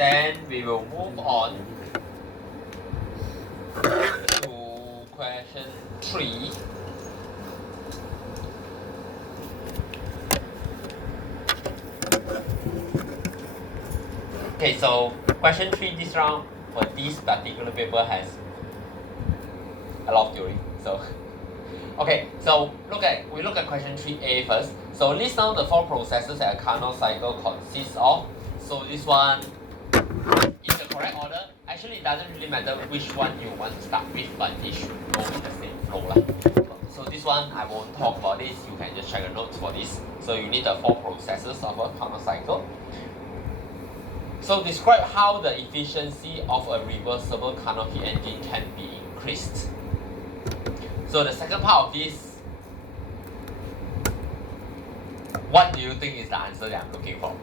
then we will move on to question 3. Okay, so question 3 this round for this particular paper has a lot of theory. So okay, so we look at question 3A first. So list down the 4 processes that a Carnot cycle consists of. So this one is the correct order. Actually, it doesn't really matter which one you want to start with, but it should go with the same flow lah. So this one I won't talk about this. You can just check the notes for this. So you need the 4 processes of a Carnot cycle. So describe how the efficiency of a reversible Carnot heat engine can be increased. So the second part of this, what do you think is the answer that I'm looking for?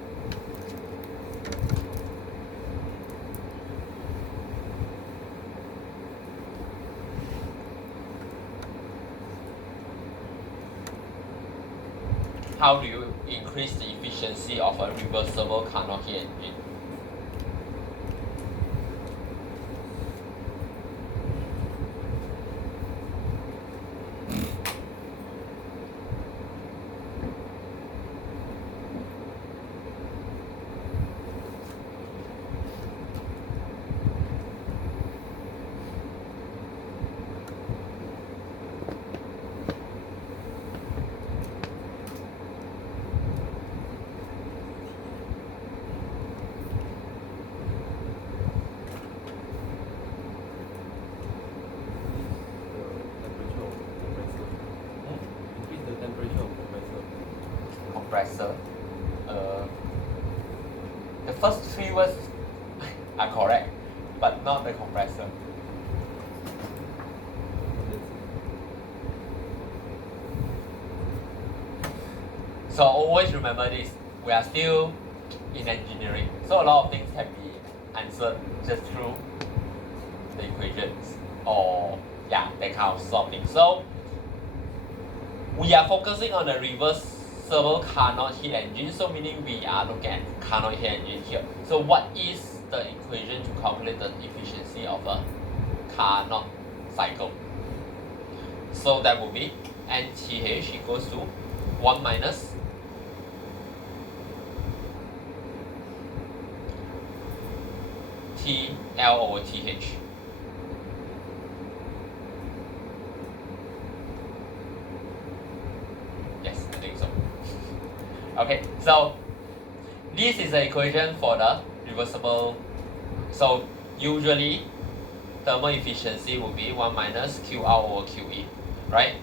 How do you increase the efficiency of a reversible Carnot heat engine? Compressor. The first 3 words are correct, but not the compressor. So always remember this, we are still in engineering, so a lot of things can be answered just through the equations or that kind of sort of thing. So we are focusing on the reversible Carnot heat engine, so meaning we are looking at Carnot heat engine here. So what is the equation to calculate the efficiency of a Carnot cycle? So that will be NTH equals to 1 minus TL over TH. Yes, I think so. Okay, so this is the equation for the reversible. So usually thermal efficiency will be 1 minus QR over QE, right?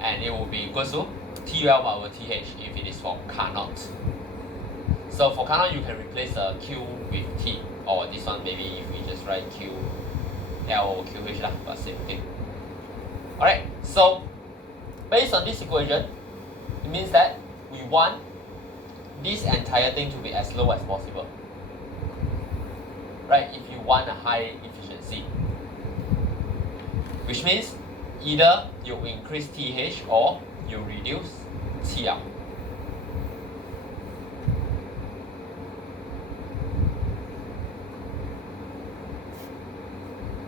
And it will be equals to TL over TH if it is for Carnot. So for Carnot, you can replace the Q with T, or this one maybe if we just write QL over QH lah, but same thing. Alright, so based on this equation, it means that we want this entire thing to be as low as possible. Right, if you want a high efficiency. Which means either you increase TH or you reduce TL.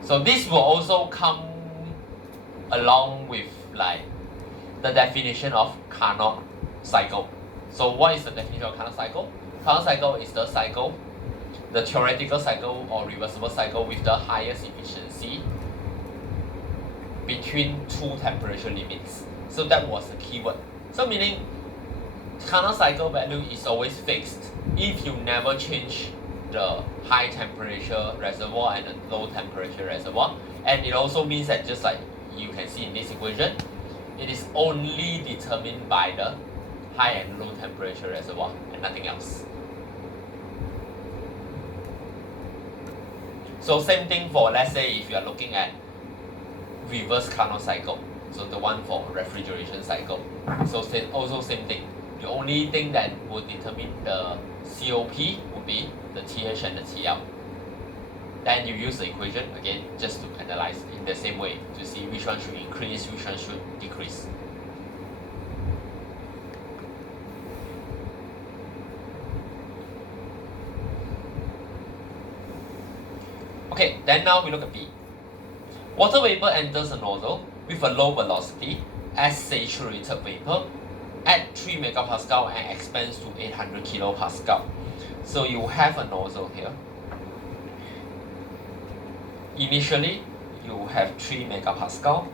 So this will also come along with like the definition of Carnot cycle. So what is the definition of Carnot cycle? Carnot cycle is the cycle, the theoretical cycle or reversible cycle with the highest efficiency between 2 temperature limits. So that was the keyword. So meaning Carnot cycle value is always fixed if you never change the high temperature reservoir and the low temperature reservoir. And it also means that just like you can see in this equation, it is only determined by the high and low temperature reservoir and nothing else. So same thing for, let's say, if you are looking at reverse Carnot cycle, so the one for refrigeration cycle. So also same thing. The only thing that will determine the COP would be the TH and the TL. Then you use the equation again just to analyze in the same way to see which one should increase, which one should decrease. Okay, then now we look at B. Water vapor enters a nozzle with a low velocity as saturated vapor at 3 megapascal and expands to 800 kilopascal. So you have a nozzle here. Initially, you have 3 megapascal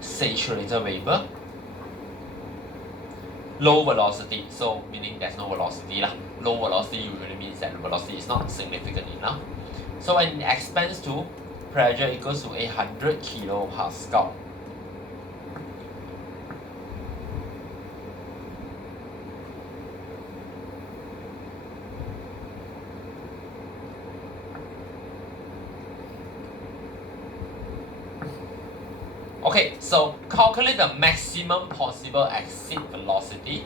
saturated vapor, low velocity, so meaning there's no velocity lah. Low velocity usually means that the velocity is not significant enough. So when it expands to pressure equals to 800 kilopascal. Okay, so calculate the maximum possible exit velocity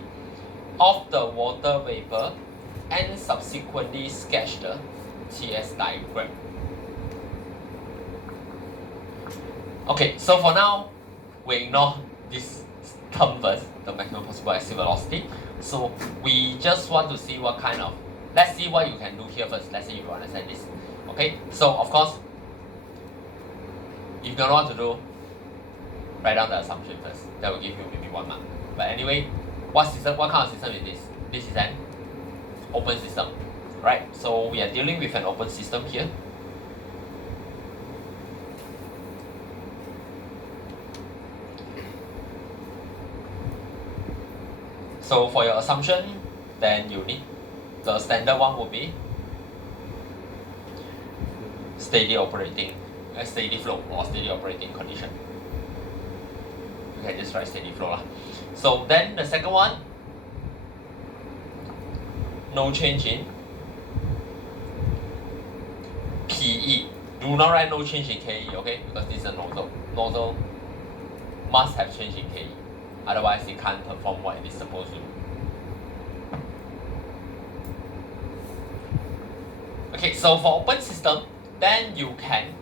of the water vapor and subsequently sketch the TS diagram. Okay, so for now, we ignore this term first, the maximum possible exit velocity. So we just want to see what kind of, let's see what you can do here first. Let's see if you understand this. Okay, so of course, if you don't know what to do, write down the assumption first. That will give you maybe 1 mark. But anyway, what kind of system is this? This is an open system, right? So we are dealing with an open system here. So for your assumption, then you need the standard one would be steady operating, steady flow or steady operating condition. You can just write steady flow lah. So then the second one, no change in PE. Do not write no change in KE, okay? Because this is a nozzle. Nozzle must have change in KE. Otherwise, it can't perform what it is supposed to do. Okay, so for open system, then you can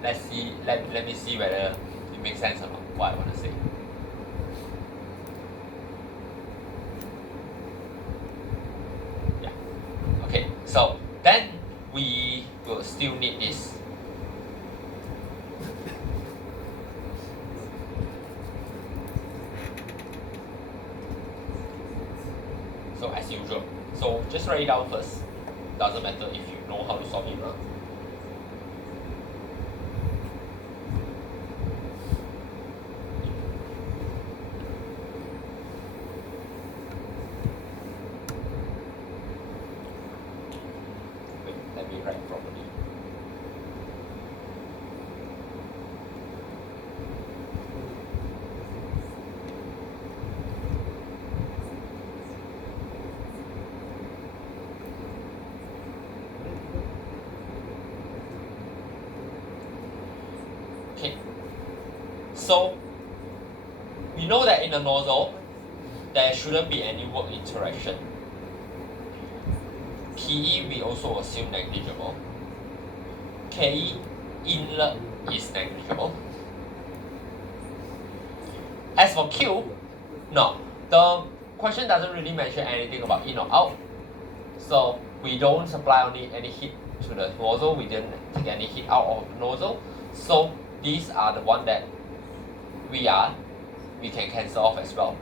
let's see, let me see whether it makes sense or not, what I want to say. Yeah. Okay, so then we will still need this. So as usual, so just write it down first. Doesn't matter if you know how to solve it. Let me write properly. Okay, so we know that in the nozzle there shouldn't be any work interaction. PE we also assume negligible. KE inlet is negligible. As for Q, no, the question doesn't really mention anything about in or out. So we don't supply any heat to the nozzle, we didn't take any heat out of the nozzle. So these are the one that we can cancel off as well.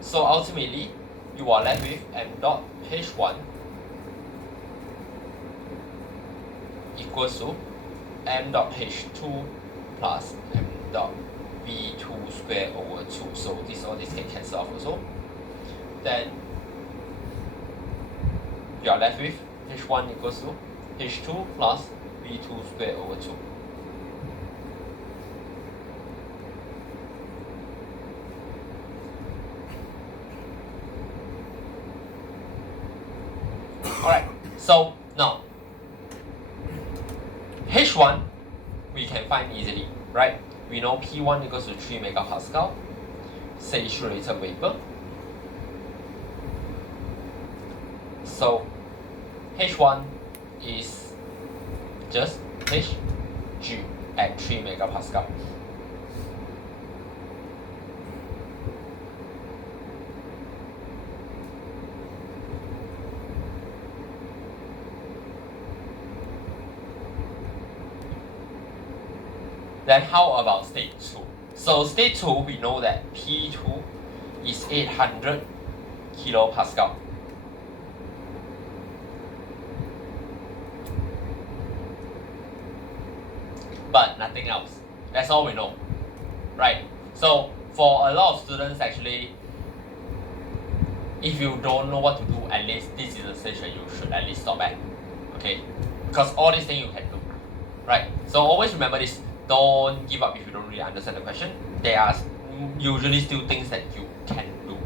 So ultimately, you are left with m dot h1 equals to m dot h2 plus m dot v2 squared over 2. So all this can cancel off also. Then you are left with h1 equals to h2 plus v2 squared over 2. Alright, so now H1 we can find easily, right? We know P1 equals to 3 megapascal saturated vapor. So H1 is just Hg at 3 megapascal. Then how about state 2? So state 2, we know that P2 is 800 kilopascal. But nothing else. That's all we know, right? So for a lot of students, actually, if you don't know what to do, at least this is a station you should at least stop at, okay? Because all these things you can do, right? So always remember this, don't give up if you don't really understand the question. There are usually still things that you can do.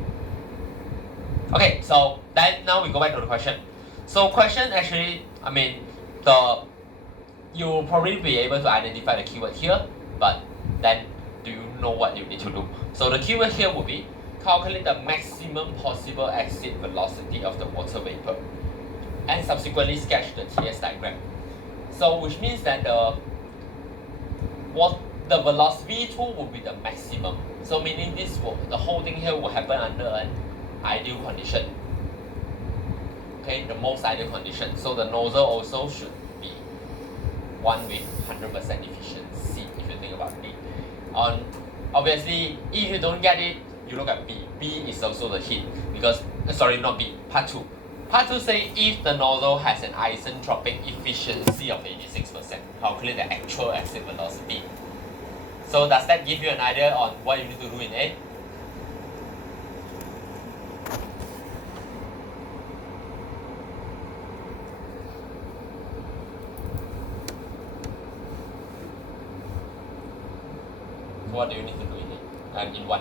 Okay, so then now we go back to the question. So question actually, I mean, you'll probably be able to identify the keyword here, but then do you know what you need to do? So the keyword here would be calculate the maximum possible exit velocity of the water vapor and subsequently sketch the TS diagram. So which means that the velocity V2 will be the maximum. So meaning the whole thing here will happen under an ideal condition. Okay, the most ideal condition. So the nozzle also should be one with 100% efficiency, if you think about it. Obviously, if you don't get it, you look at B. B is also the hint because, sorry, not B, part 2. Part 2 say if the nozzle has an isentropic efficiency of 86%, calculate the actual exit velocity. So does that give you an idea on what you need to do in A? So what do you need to do in A? In 1?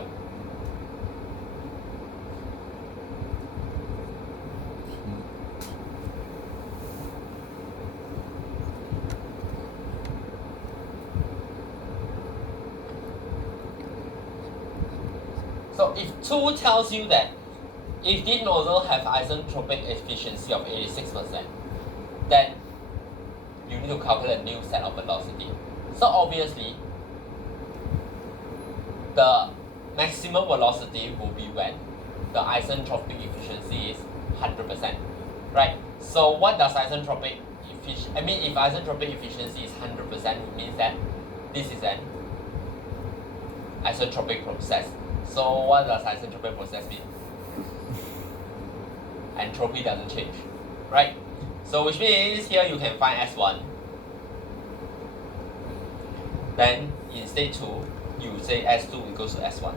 So if 2 tells you that if this nozzle have isentropic efficiency of 86%, then you need to calculate a new set of velocity. So obviously, the maximum velocity will be when the isentropic efficiency is 100%, right? So what does isentropic efficiency, if isentropic efficiency is 100%, it means that this is an isentropic process. So what does isentropic process mean? Entropy doesn't change, right? So which means here you can find S1. Then in state 2, you say S2 equals to S1.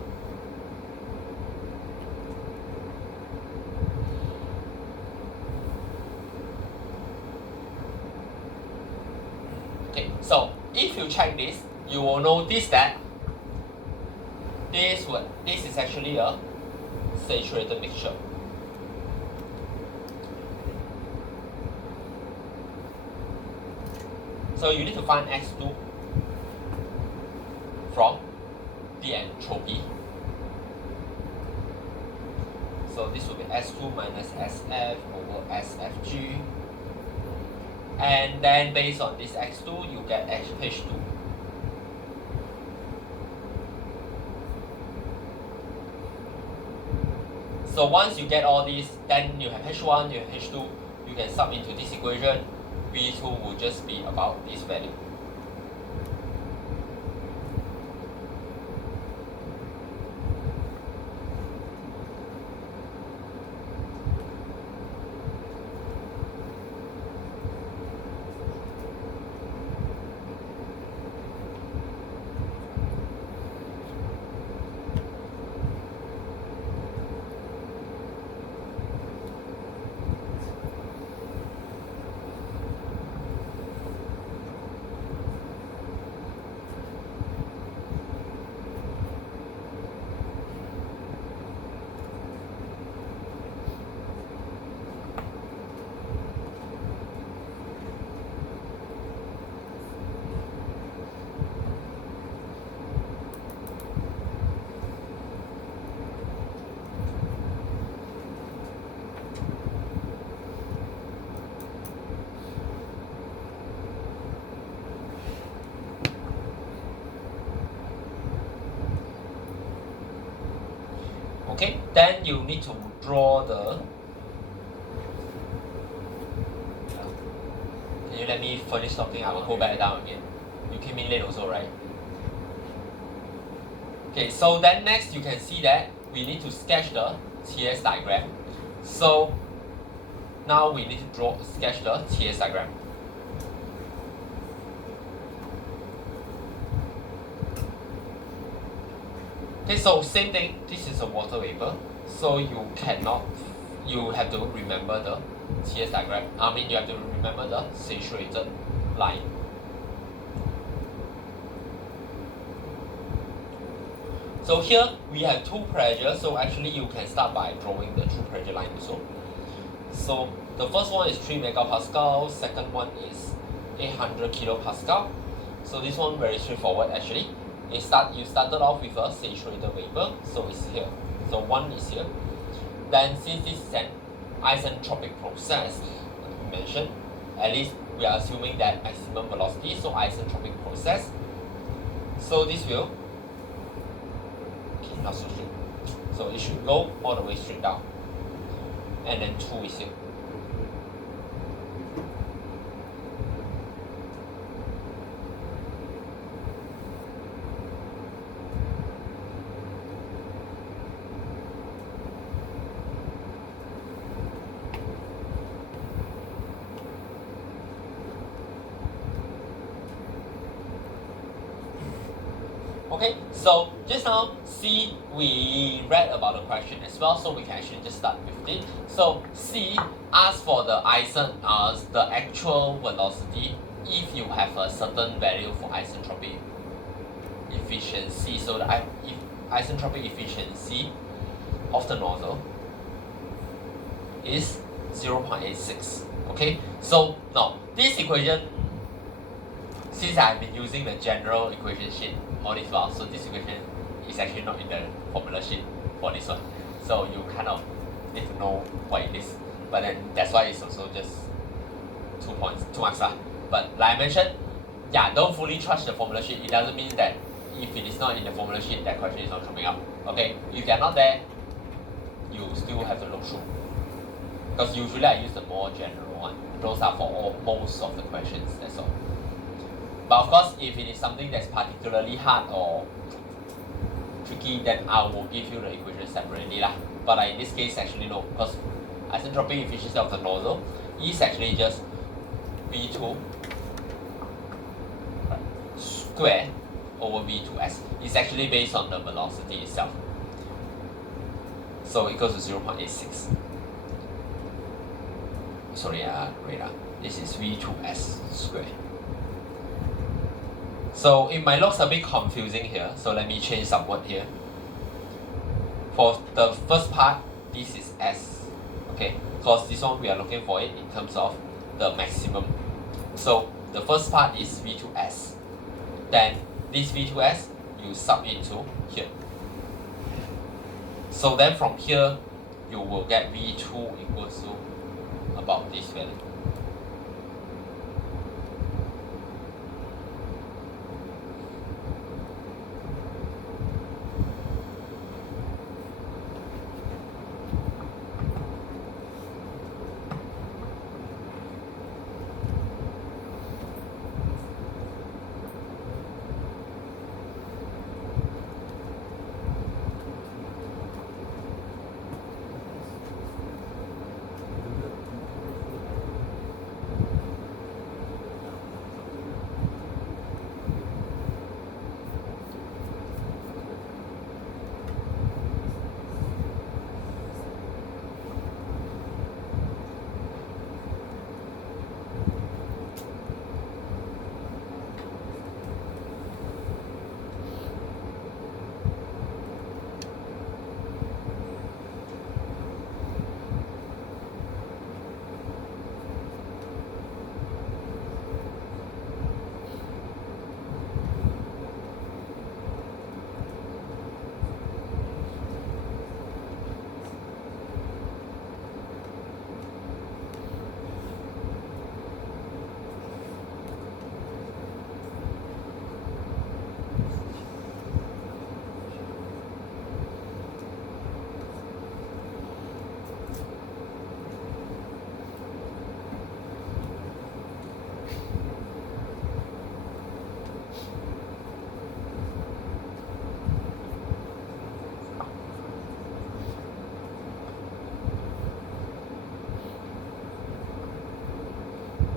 Okay, so if you check this, you will notice that this is actually a saturated mixture. So you need to find S2 from the entropy. So this will be S2 minus SF over SFG. And then based on this X2, you get H2. So once you get all these, then you have H1, you have H2, you can sub into this equation. V2 will just be about this value. Okay, then you need to draw the. Can you let me finish talking? I will go back down again. You came in late also, right? Okay, so then next you can see that we need to sketch the TS diagram. So now we need to sketch the TS diagram. Okay, so same thing, this is a water vapor, so you have to remember the TS diagram. You have to remember the saturated line. So here we have two pressures, so actually you can start by drawing the true pressure line also. So the first one is 3 megapascal, second one is 800 kilopascal. So this one very straightforward actually. You started off with a saturated vapor, so it's here. So one is here. Then since this is an isentropic process, like we mentioned, at least we are assuming that maximum velocity, so isentropic process. So this will, okay, not so straight. So it should go all the way straight down. And then 2 is here. Okay, so just now, C, we read about the question as well, so we can actually just start with it. So C asks for the the actual velocity if you have a certain value for isentropic efficiency. So the isentropic efficiency of the nozzle is 0.86. Okay, so now this equation, since I've been using the general equation sheet all this while, so this equation is actually not in the formula sheet for this one. So you kind of need to know what it is. But then that's why it's also just 2 marks. But like I mentioned, yeah, don't fully trust the formula sheet. It doesn't mean that if it is not in the formula sheet, that question is not coming up. Okay, if they are not there, you still have to look through. Because usually I use the more general one. Those are for most of the questions, that's all. But of course, if it is something that's particularly hard or tricky, then I will give you the equation separately lah. But in this case, actually no, because isentropic efficiency of the nozzle is actually just V2 square over V2S. It's actually based on the velocity itself. So equals to 0.86. Sorry, this is V2S square. So it might look a bit confusing here, so let me change some word here. For the first part, this is S, okay? Because this one we are looking for it in terms of the maximum. So the first part is V2S. Then this V2S, you sub into here. So then from here, you will get V2 equals to about this value.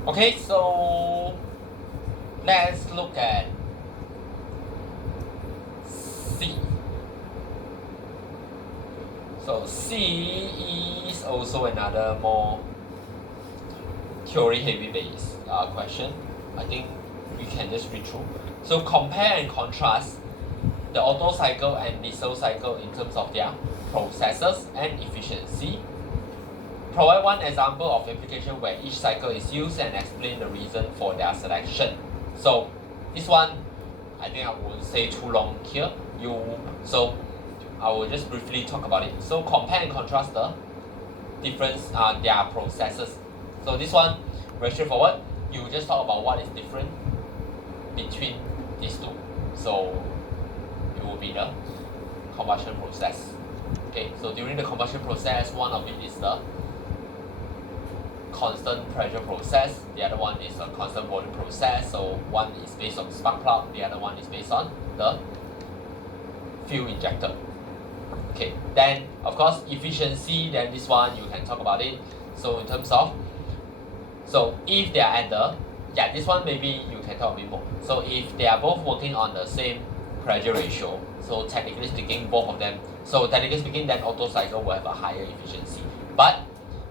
Okay, so let's look at C. So C is also another more theory heavy based question. I think we can just read through. So compare and contrast the Otto cycle and diesel cycle in terms of their processes and efficiency. Provide one example of application where each cycle is used and explain the reason for their selection. So this one, I think I won't say too long here. So I will just briefly talk about it. So compare and contrast the difference, their processes. So this one, very straightforward. You just talk about what is different between these two. So it will be the combustion process. Okay, so during the combustion process, one of it is the constant pressure process, the other one is a constant volume process. So one is based on spark plug, the other one is based on the fuel injector. Okay, then of course efficiency, then this one you can talk about it. So in terms of, so if they are at the, this one maybe you can talk a bit more. So if they are both working on the same pressure ratio, so technically speaking both of them, so technically speaking then Otto cycle will have a higher efficiency. But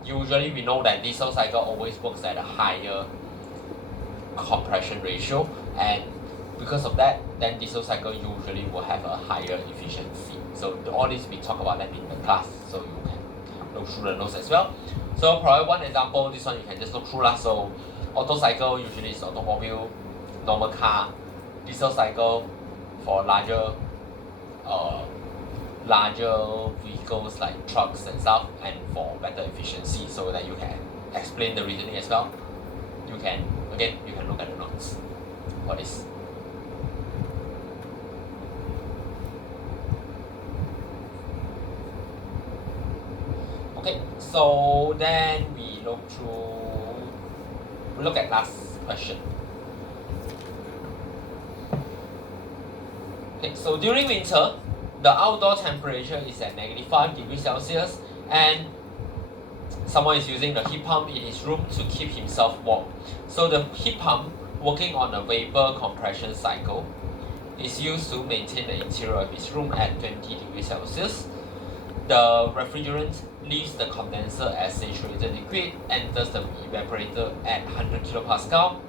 usually we know that diesel cycle always works at a higher compression ratio, and because of that, then diesel cycle usually will have a higher efficiency. So all this we talk about that in the class, so you can look through the notes as well. So provide one example, this one you can just look through lah. So Otto cycle usually is automobile, normal car. Diesel cycle for larger vehicles like trucks and stuff, and for better efficiency, so that you can explain the reasoning as well. You can look at the notes for this. Okay, so then we look at last question. Okay, so during winter, the outdoor temperature is at -5 degrees Celsius, and someone is using the heat pump in his room to keep himself warm. So the heat pump, working on a vapor compression cycle, is used to maintain the interior of his room at 20 degrees Celsius. The refrigerant leaves the condenser as saturated liquid, enters the evaporator at 100 kilopascal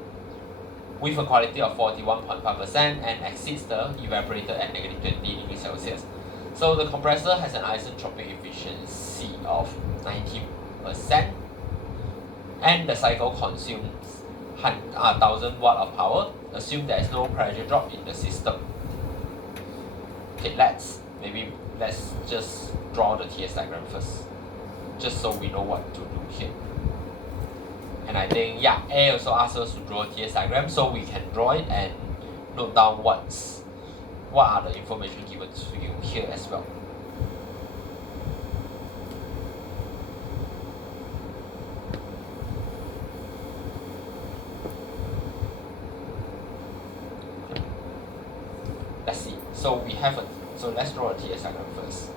with a quality of 41.5% and exceeds the evaporator at -20 degrees Celsius. So the compressor has an isentropic efficiency of 90%, and the cycle consumes 1000 watt of power. Assume there is no pressure drop in the system. Okay, let's just draw the TS diagram first, just so we know what to do here. And I think A also asks us to draw a TS diagram, so we can draw it and note down what are the information given to you here as well. Let's see. So let's draw a TS diagram first.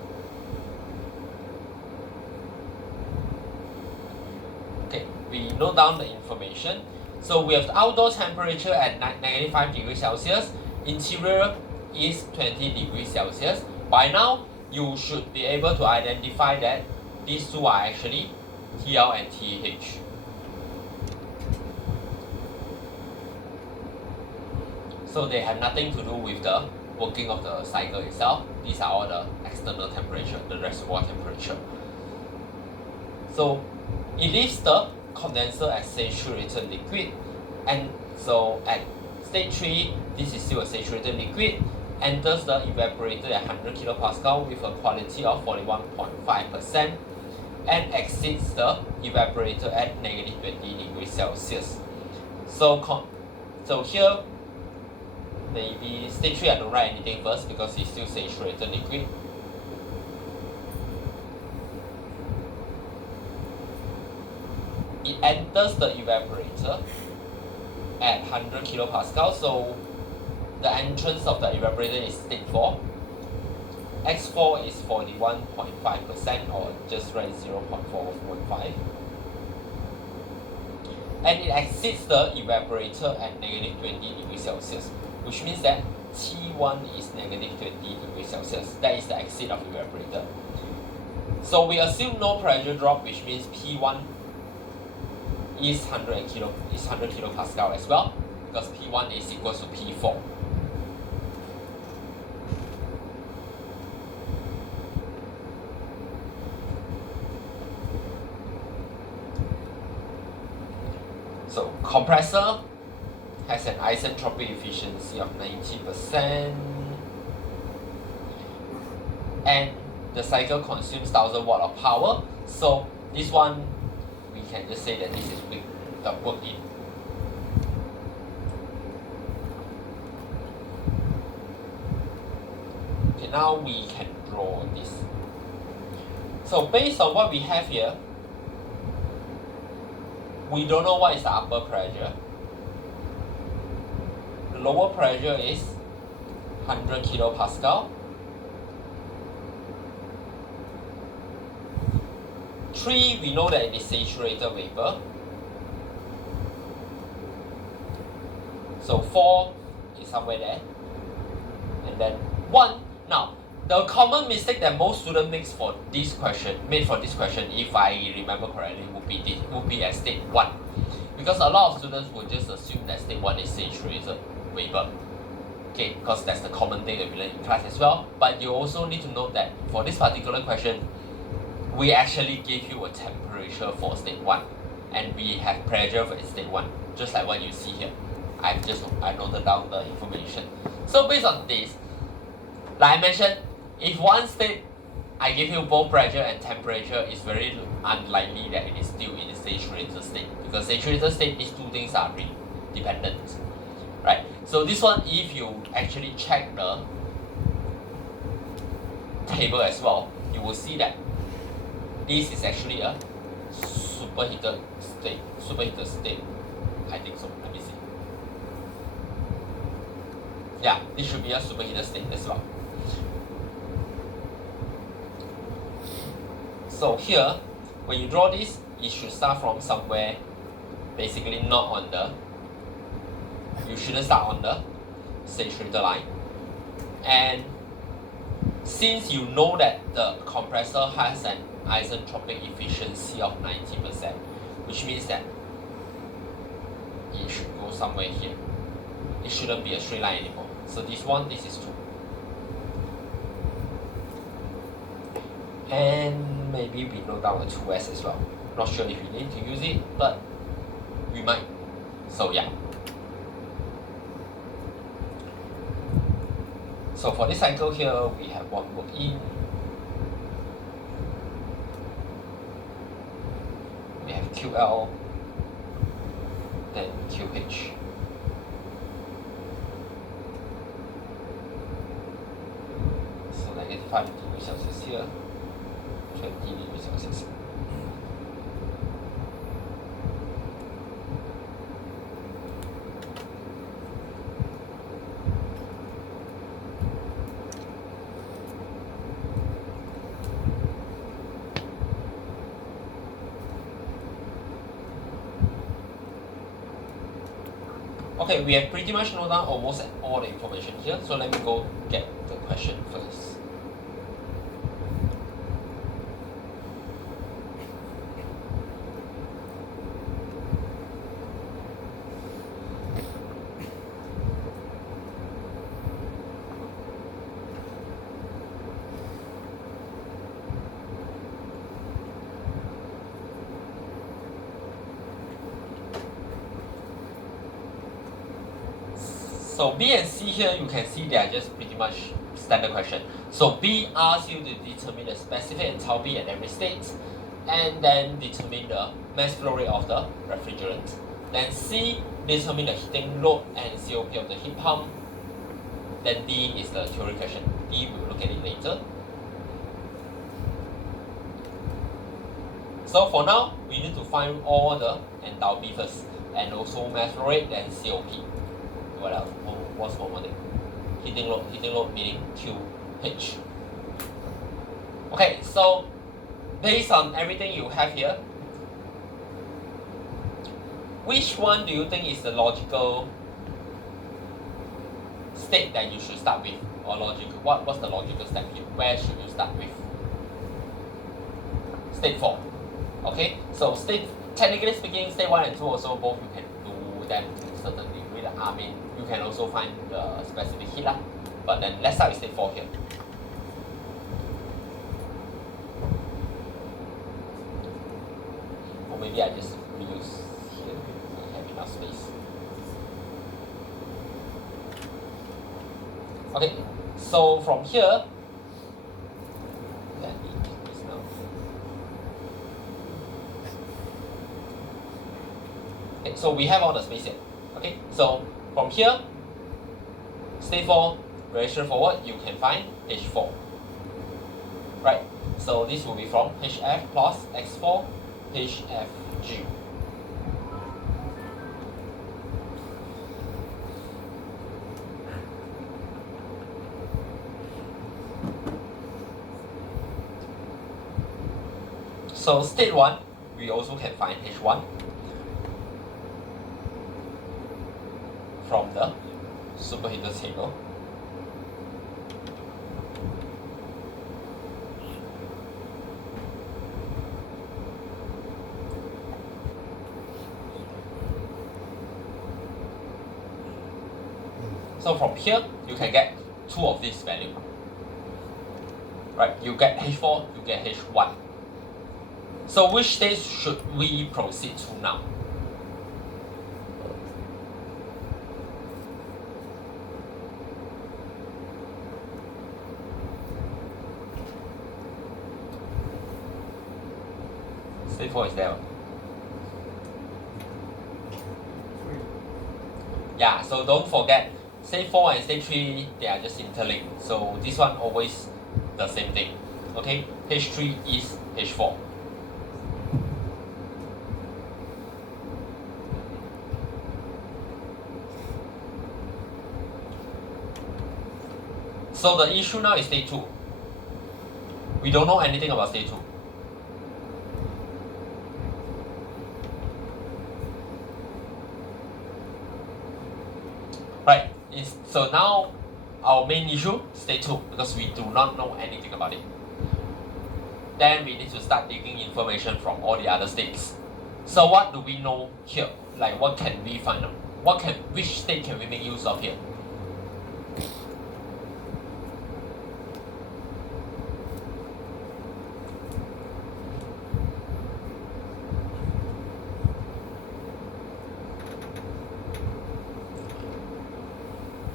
Okay, we note down the information. So we have the outdoor temperature at -5 degrees Celsius. Interior is 20 degrees Celsius. By now, you should be able to identify that these two are actually TL and TH. So they have nothing to do with the working of the cycle itself. These are all the external temperature, the reservoir temperature. So it leaves the condenser as saturated liquid, and so at stage 3, this is still a saturated liquid, enters the evaporator at 100 kilopascal with a quality of 41.5% and exceeds the evaporator at -20 degrees Celsius. So here, maybe stage 3 I don't write anything first because it's still saturated liquid. It enters the evaporator at 100 kilopascal, so the entrance of the evaporator is stage 4. X4 is 41.5%, or just write 0.415. and it exceeds the evaporator at negative 20 degrees Celsius, which means that T1 is negative 20 degrees Celsius. That is the exit of evaporator. So we assume no pressure drop, which means P1 is 100 kilopascal as well, because P1 is equals to P4. So compressor has an isentropic efficiency of 90%, and the cycle consumes 1000 watt of power. So this one, we can just say that this is the work in. Okay, now we can draw this. So based on what we have here, we don't know what is the upper pressure. The lower pressure is 100 kilopascal. 3, we know that it is saturated vapor. So 4 is somewhere there. And then 1. Now, the common mistake that most students make for this question, if I remember correctly, would be at state 1. Because a lot of students would just assume that state 1 is saturated vapor. Okay, because that's the common thing that we learn in class as well. But you also need to note that for this particular question, we actually gave you a temperature for state 1. And we have pressure for state 1, just like what you see here. I noted down the information. So based on this, like I mentioned, if one state I give you both pressure and temperature, it's very unlikely that it is still in a saturated state, because saturated state, these two things are dependent, right? So this one, if you actually check the table as well, you will see that this is actually a superheated state. I think so. Let me see. Yeah, this should be a superheated state as well. So here, when you draw this, it should start from somewhere, basically not on the, you shouldn't start on the saturated line. And since you know that the compressor has an isentropic efficiency of 90%, which means that it should go somewhere here. It shouldn't be a straight line anymore. So this is 2. And maybe we note down the 2s as well. Not sure if we need to use it, but we might. So yeah. So for this cycle here, we have one work in. We have QL, then QH. So negative 5 degrees Celsius here, 20 degrees Celsius. Okay, we have pretty much noted down almost all the information here, so let me go get the question first. So B and C here, you can see they are just pretty much standard question. So B asks you to determine the specific enthalpy at every state, and then determine the mass flow rate of the refrigerant. Then C, determine the heating load and COP of the heat pump. Then D is the theory question. D, we'll look at it later. So for now, we need to find all the enthalpy first, and also mass flow rate, then COP. What else? What's one more thing? Heating load meaning QH. Okay, so based on everything you have here, which one do you think is the logical state that you should start with? Or logical, what's the logical step here? Where should you start with? State 4. Okay, so technically speaking, state 1 and 2 also both you can do them to a certain degree. I mean, you can also find the specific heat lah. But then let's start with state 4 here. Or maybe I just reuse here, I have enough space. Okay, so from here, let me do this now. Okay, so we have all the space here. Okay, so from here, state 4, very straightforward, you can find H4. Right, so this will be from HF plus X4 HFG. So state 1, we also can find H1 from the superheater table. So from here, you can get two of this value. Right, you get H4, you get H1. So which stage should we proceed to now? State 4 is there. Yeah, so don't forget, state 4 and state 3, they are just interlinked. So this one always the same thing. Okay, H3 is H4. So the issue now is state 2. We don't know anything about state 2. Right, so now our main issue, state 2, because we do not know anything about it. Then we need to start digging information from all the other states. So what do we know here? Like what can we find out? Which state can we make use of here?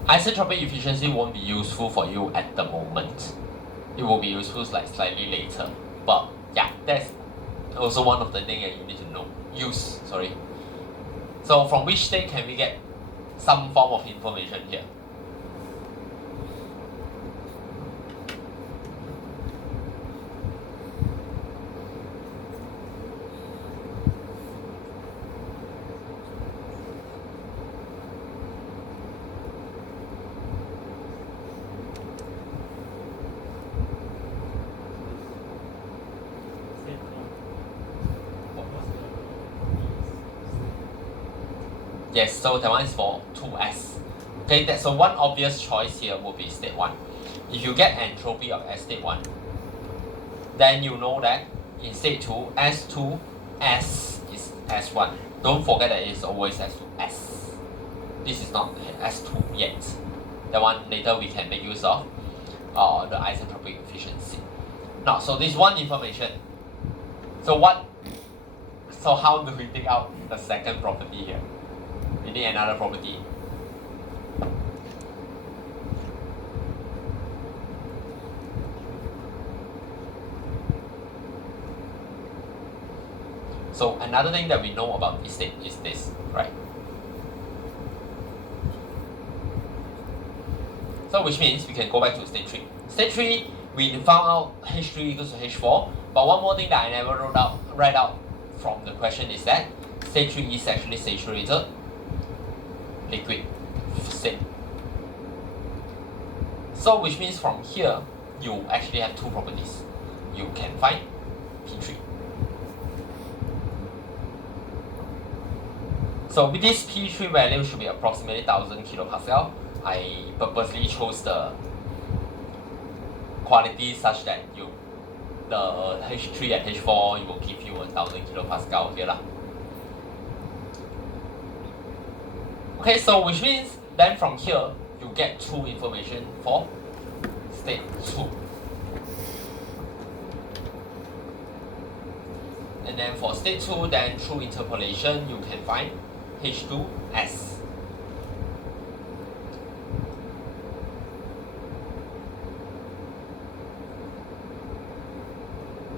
Isentropic efficiency won't be useful for you at the moment. It will be useful like slightly later. But yeah, that's also one of the things that you need to know. So from which state can we get some form of information here? Yes, so that one is for 2S. Okay, so one obvious choice here would be state 1. If you get entropy of state 1, then you know that in state 2, S2, S is S1. Don't forget that it's always S2, S. This is not S2 yet. That one later we can make use of the isentropic efficiency. Now, so this one information. So how do we take out the second property here? We need another property. So another thing that we know about this state is this, right? So which means we can go back to state 3. State 3, we found out H3 equals to H4, but one more thing that I never write out from the question is that state 3 is actually saturated liquid state. So which means from here, you actually have two properties. You can find P3. So with this P3 value should be approximately 1000 kilopascal. I purposely chose the quality such that the H3 and H4 it will give you 1000 kilopascal here lah. Okay, so which means then from here you get true information for state 2. And then for state 2, then through interpolation you can find H2S.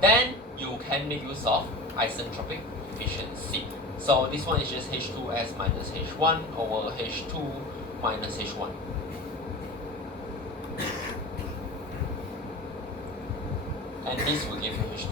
Then you can make use of isentropic efficiency. So this one is just H2S minus H1 over H2 minus H1. And this will give you H2.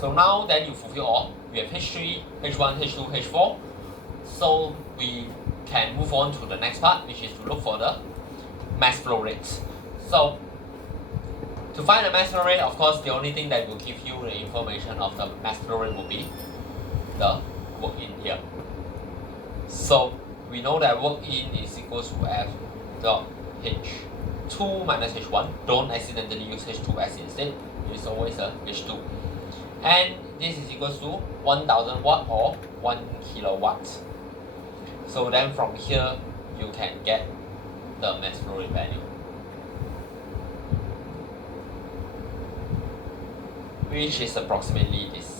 So now then you fulfill all. We have H3, H1, H2, H4. So we can move on to the next part, which is to look for the mass flow rate. So to find the mass flow rate, of course, the only thing that will give you the information of the mass flow rate will be the work in here. So we know that work in is equals to F dot H2 minus H1. Don't accidentally use H2S instead. It's always a H2. And this is equals to 1000 watt or 1 kilowatt. So then from here you can get the mass flow rate value, which is approximately this.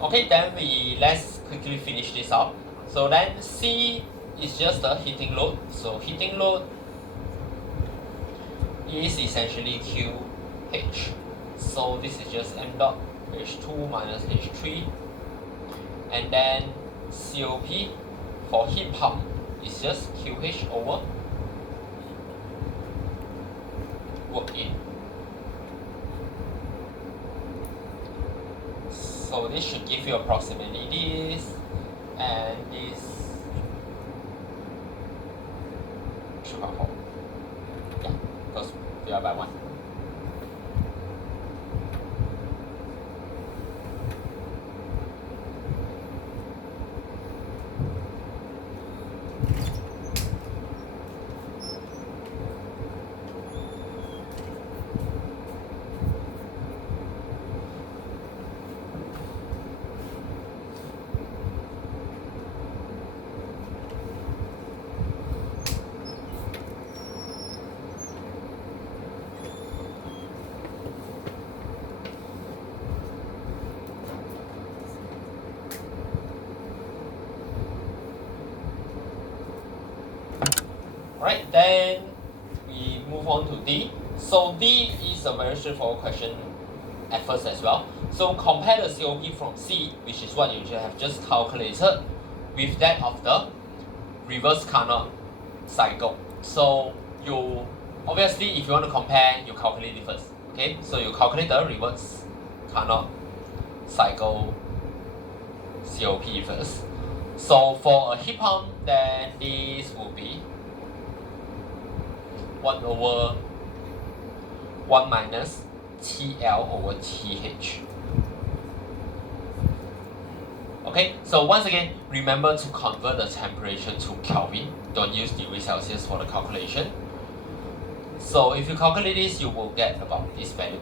Okay, then let's quickly finish this up. So then C is just the heating load. So heating load is essentially QH. So this is just m dot H2 minus H3. And then COP for heat pump is just QH over work in. So this should give you approximately this and this 3.4. Yeah, goes divided by 1. Alright, then we move on to D. So D is a very straightforward question at first as well. So compare the COP from C, which is what you have just calculated, with that of the reverse Carnot cycle. So you obviously, if you want to compare, you calculate it first. Okay, so you calculate the reverse Carnot cycle COP first. So for a heat pump, then this will be 1 over 1 minus TL over TH. Okay, so once again, remember to convert the temperature to Kelvin. Don't use degrees Celsius for the calculation. So if you calculate this, you will get about this value.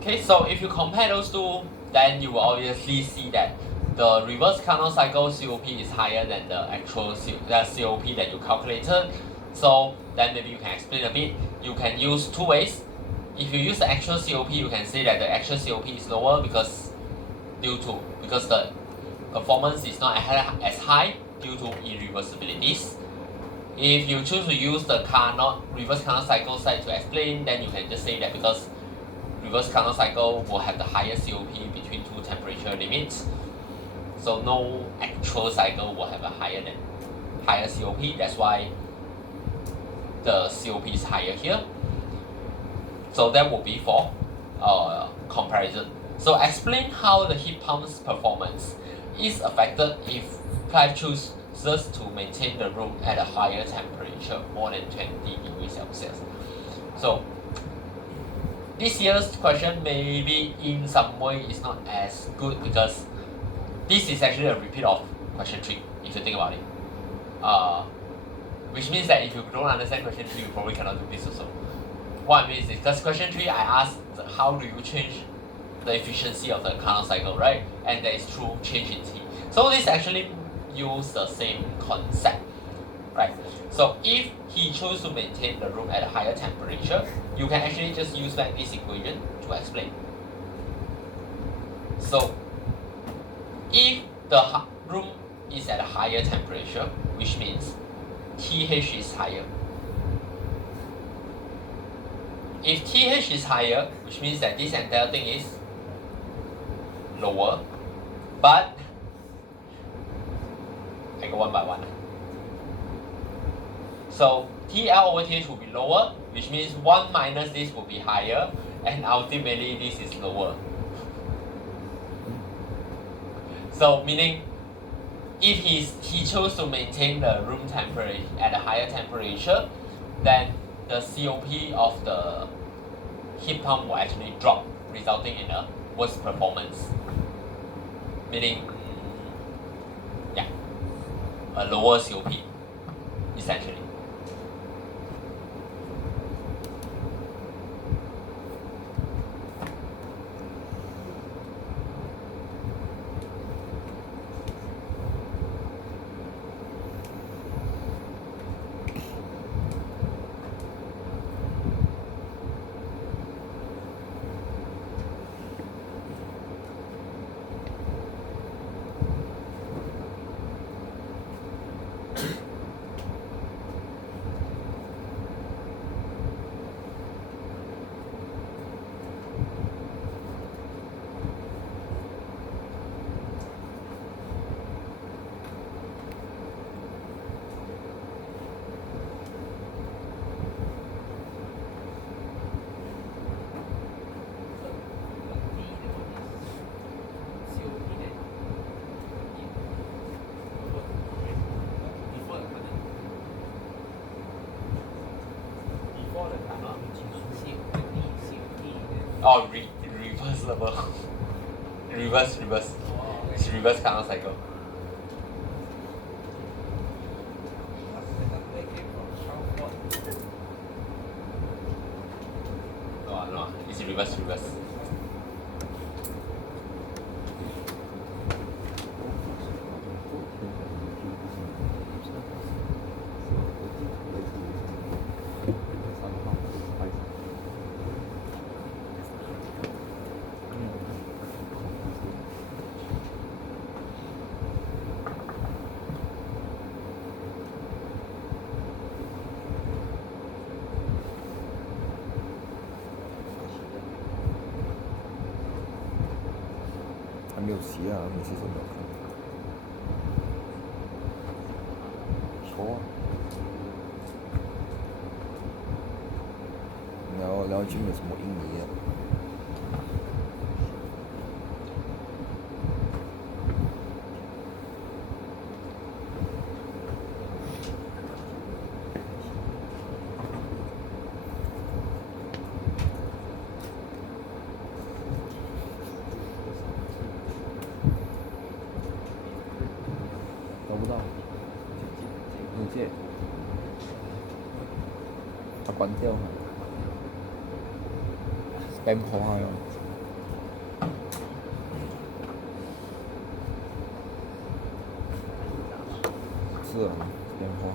Okay, so if you compare those two, then you will obviously see that the reverse Carnot cycle COP is higher than the actual COP that you calculated. So then maybe you can explain a bit. You can use two ways. If you use the actual COP, you can say that the actual COP is lower because the performance is not as high due to irreversibilities. If you choose to use the reverse Carnot cycle side to explain, then you can just say that because reverse Carnot cycle will have the higher COP between two temperature limits. So no actual cycle will have a higher COP. That's why the COP is higher here. So that will be for comparison. So explain how the heat pump's performance is affected if Clive chooses to maintain the room at a higher temperature, more than 20 degrees Celsius. So this year's question maybe in some way is not as good because this is actually a repeat of question 3, if you think about it. Which means that if you don't understand question 3, you probably cannot do this also. What I mean is because question 3 I asked how do you change the efficiency of the Carnot cycle, right? And that is through change in T. So this actually use the same concept, right? So if he chose to maintain the room at a higher temperature, you can actually just use back this equation to explain. So if the room is at a higher temperature, which means TH is higher. If TH is higher, which means that this entire thing is lower, but I go one by one. So TL over TH will be lower, which means 1 minus this will be higher, and ultimately this is lower. So meaning, if he chose to maintain the room temperature at a higher temperature, then the COP of the heat pump will actually drop, resulting in a worse performance. Meaning, yeah, a lower COP, essentially. Oh, reversible. reverse. It's reverse Carnot cycle. reverse.还没有洗啊，没洗手没有看。错。然后就没什么印尼啊。找不到，邮件，它关掉了，spam 破坏了。是啊，spam 破坏。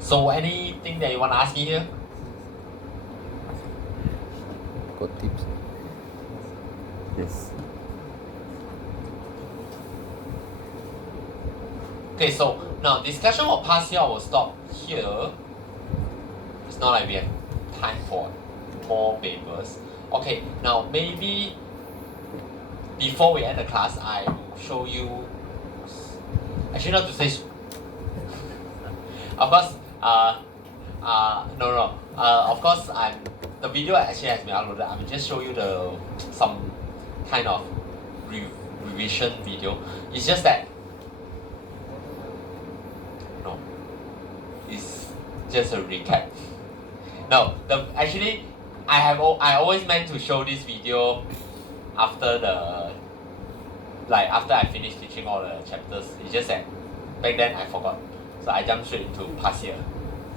So anything that you want to ask me here? Got tips? Yes. Okay, so now discussion of past year will stop here. It's not like we have time for more papers. Okay, now maybe before we end the class, I will show you. Actually, not to say. Of course, no. Of course, the video actually has been uploaded. I will just show you some kind of revision video. It's just that. It's just a recap. No, actually, I always meant to show this video after after I finished teaching all the chapters. It's just that back then I forgot, so I jumped straight into past year.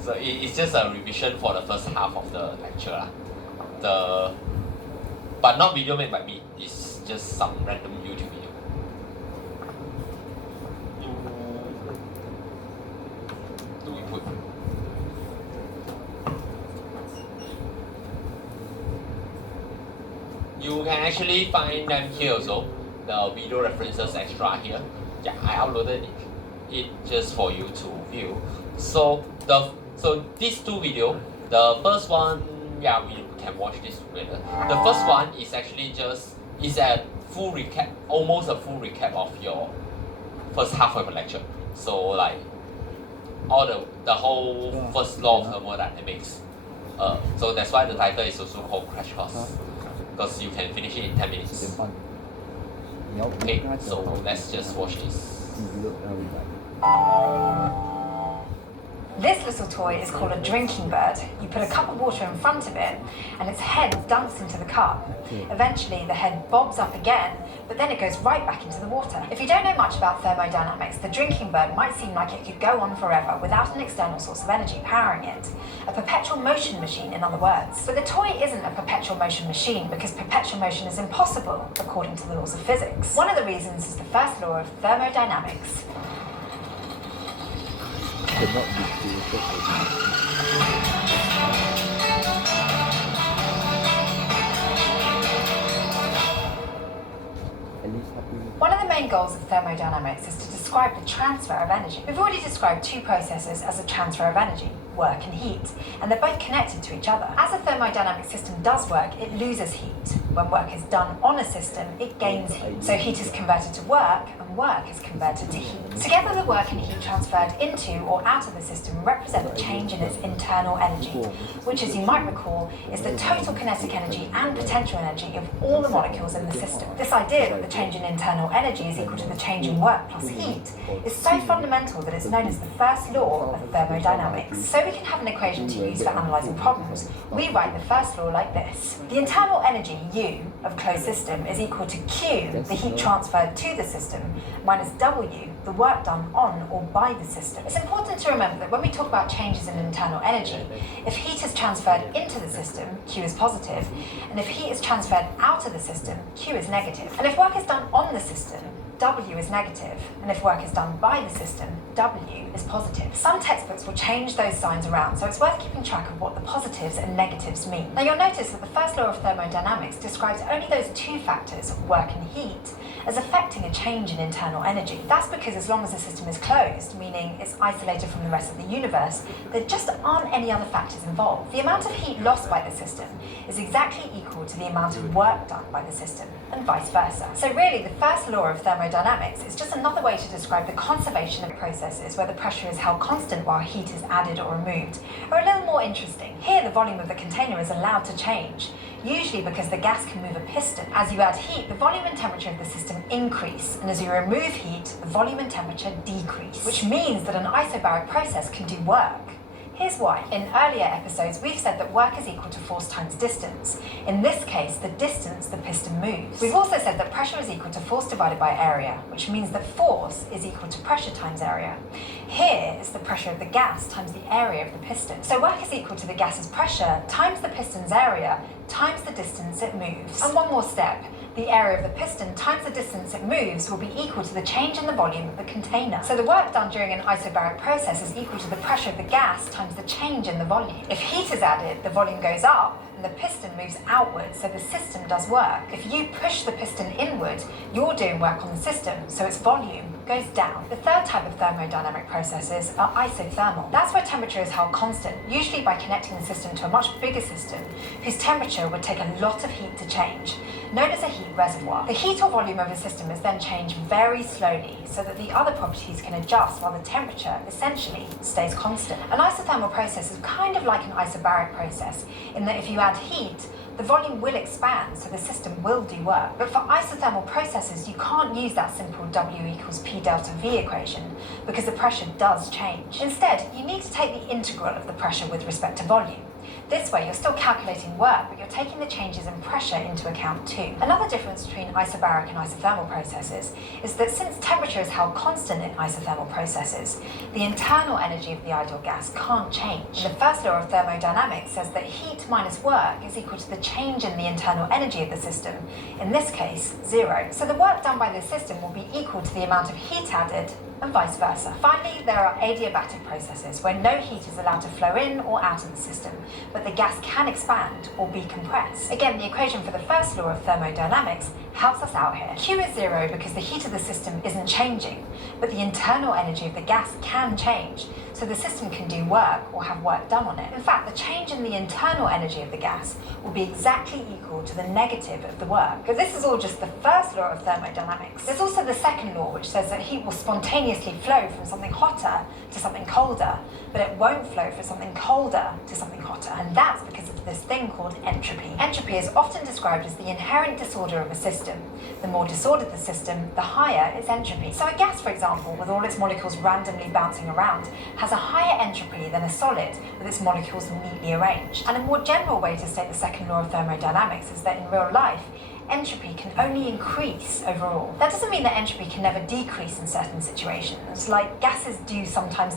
So it's just a revision for the first half of the lecture lah. But not video made by me. It's just some random YouTube video. Do we put? You can actually find them here also. The video references extra here. Yeah, I uploaded it just for you to view. So these two videos, the first one, yeah, we can watch this together. The first one is actually is a full recap, almost a full recap of your first half of the lecture. So like all the whole first law of thermodynamics. So that's why the title is also called Crash Course, because you can finish it in 10 minutes. Okay, so let's just watch this. This little toy is called a drinking bird. You put a cup of water in front of it and its head dunks into the cup. Eventually the head bobs up again, but then it goes right back into the water. If you don't know much about thermodynamics, the drinking bird might seem like it could go on forever without an external source of energy powering it. A perpetual motion machine, in other words. But the toy isn't a perpetual motion machine because perpetual motion is impossible according to the laws of physics. One of the reasons is the first law of thermodynamics. One of the main goals of thermodynamics is to describe the transfer of energy. We've already described two processes as a transfer of energy, work and heat, and they're both connected to each other. As a thermodynamic system does work, it loses heat. When work is done on a system, it gains heat. So heat is converted to work, and work is converted to heat. Together, the work and heat transferred into or out of the system represent the change in its internal energy, which, as you might recall, is the total kinetic energy and potential energy of all the molecules in the system. This idea that the change in internal energy is equal to the change in work plus heat is so fundamental that it's known as the first law of thermodynamics. So we can have an equation to use for analysing problems. We write the first law like this. The internal energy, U, U of closed system is equal to Q, the heat transferred to the system, minus W, the work done on or by the system. It's important to remember that when we talk about changes in internal energy, if heat is transferred into the system, Q is positive, and if heat is transferred out of the system, Q is negative. And if work is done on the system, W is negative, and if work is done by the system, W is positive. Some textbooks will change those signs around, so it's worth keeping track of what the positives and negatives mean. Now you'll notice that the first law of thermodynamics describes only those two factors, work and heat, as affecting a change in internal energy. That's because as long as the system is closed, meaning it's isolated from the rest of the universe, there just aren't any other factors involved. The amount of heat lost by the system is exactly equal to the amount of work done by the system, and vice versa. So really, the first law of thermodynamics is just another way to describe the conservation of processes where the pressure is held constant while heat is added or removed, or a little more interesting. Here, the volume of the container is allowed to change, usually because the gas can move a piston. As you add heat, the volume and temperature of the system increase, and as you remove heat, the volume and temperature decrease, which means that an isobaric process can do work. Here's why. In earlier episodes, we've said that work is equal to force times distance. In this case, the distance the piston moves. We've also said that pressure is equal to force divided by area, which means that force is equal to pressure times area. Here is the pressure of the gas times the area of the piston. So work is equal to the gas's pressure times the piston's area times the distance it moves. And one more step. The area of the piston times the distance it moves will be equal to the change in the volume of the container. So the work done during an isobaric process is equal to the pressure of the gas times the change in the volume. If heat is added, the volume goes up and the piston moves outward, so the system does work. If you push the piston inward, you're doing work on the system, so its volume goes down. The third type of thermodynamic processes are isothermal. That's where temperature is held constant, usually by connecting the system to a much bigger system, whose temperature would take a lot of heat to change, known as a heat reservoir. The heat or volume of a system is then changed very slowly, so that the other properties can adjust while the temperature essentially stays constant. An isothermal process is kind of like an isobaric process, in that if you add heat, the volume will expand, so the system will do work. But for isothermal processes, you can't use that simple W equals P delta V equation, because the pressure does change. Instead, you need to take the integral of the pressure with respect to volume. This way, you're still calculating work, but you're taking the changes in pressure into account too. Another difference between isobaric and isothermal processes is that since temperature is held constant in isothermal processes, the internal energy of the ideal gas can't change. And the first law of thermodynamics says that heat minus work is equal to the change in the internal energy of the system, in this case, 0. So the work done by the system will be equal to the amount of heat added, and vice versa. Finally, there are adiabatic processes where no heat is allowed to flow in or out of the system, but the gas can expand or be compressed. Again, the equation for the first law of thermodynamics helps us out here. Q is 0 because the heat of the system isn't changing, but the internal energy of the gas can change, so the system can do work or have work done on it. In fact, the change in the internal energy of the gas will be exactly equal to the negative of the work. But this is all just the first law of thermodynamics. There's also the second law, which says that heat will spontaneously flow from something hotter to something colder, but it won't flow from something colder to something hotter. And that's because of this thing called entropy. Entropy is often described as the inherent disorder of a system. The more disordered the system, the higher its entropy. So a gas, for example, with all its molecules randomly bouncing around, has a higher entropy than a solid with its molecules neatly arranged. And a more general way to state the second law of thermodynamics is that in real life, entropy can only increase overall. That doesn't mean that entropy can never decrease in certain situations, like gases do sometimes